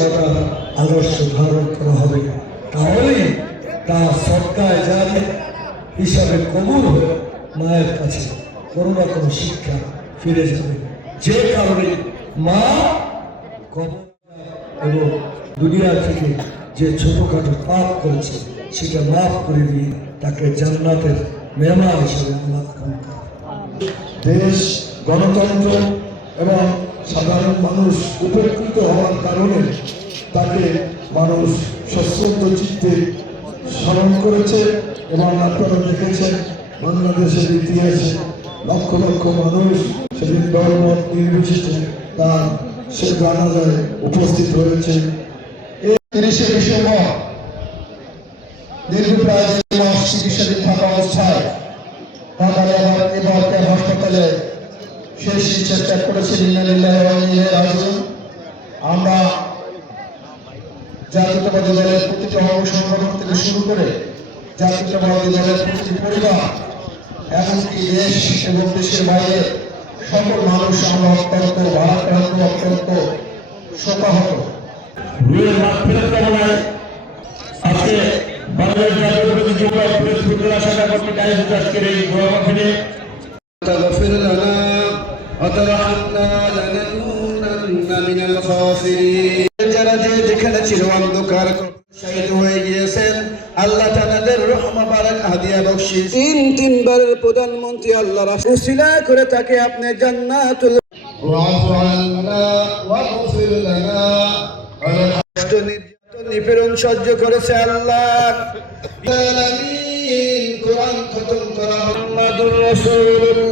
মাতার আদর্শ ধারণ করা হবে, তাহলেই তা সদকায়ে জারিয়া হিসাবে কবুল হয়ে মায়ের কাছে কোনো না কোনো শিক্ষা ফিরে যাবে। যে কারণে মা কবর এবং দুনিয়া থেকে যে ছোটখাটো পাপ করেছে সেটা মাফ করে দিয়ে তাকে জান্নাতের মেহমান হিসেবে আল্লাহ গ্রহণ করে। দেশ, গণতন্ত্র এবং সাধারণ মানুষ উপকৃত হওয়ার কারণে তাকে মানুষ সশ্রদ্ধ চিত্তে স্মরণ করেছে এবং আপনারা দেখেছেন বাংলাদেশের ইতিহাসে লক্ষ লক্ষ মানুষ সেদিন ধর্ম নির্বিশেষে তার সে জানাজায় উপস্থিত হয়েছে। 30শে ডিসেম্বর দীর্ঘ প্রায় 2 মাস চিকিৎসাধীন থাকা অবস্থায় ঢাকার এবার হাসপাতালে শেষ চিকিৎসা ত্যাগ করেছেন। আমরা জাতীয়তাবাদী দলের প্রতিটি অঙ্গ সংগঠন থেকে শুরু করে জাতীয়তাবাদী দলের প্রতিটি পরিবার এমনকি দেশ এবং দেশের বাইরে সকল মানুষ আমরা অত্যন্ত ভারাক্রান্ত, অত্যন্ত শোকাহত। আজকে বাংলাদেশ জাতীয়তাবাদী যুব প্রেস ফুটবল শাখা কর্তৃক আয়োজিত আজকের এই দোয়া মাহফিলে তাগফির লানা ওয়া তারহামনা লানাকুনান্না মিনাল খাসিরিন। যারা যেখানে চির অন্ধকার শহীদ হয়ে গিয়েছেন, আল্লাহ তাদের রহমত বারাক হাদিয়া বখশিশ। 3বারের প্রধানমন্ত্রী আল্লাহর উসিলা করে তাকে আপনি জান্নাতুল ওয়াফু আন্না ওয়াগফির লানা নিপীড়ন সহ্য করেছে আল্লাহ। কোরআন খতম করা মুহাম্মাদুর রাসূলুল্লাহ।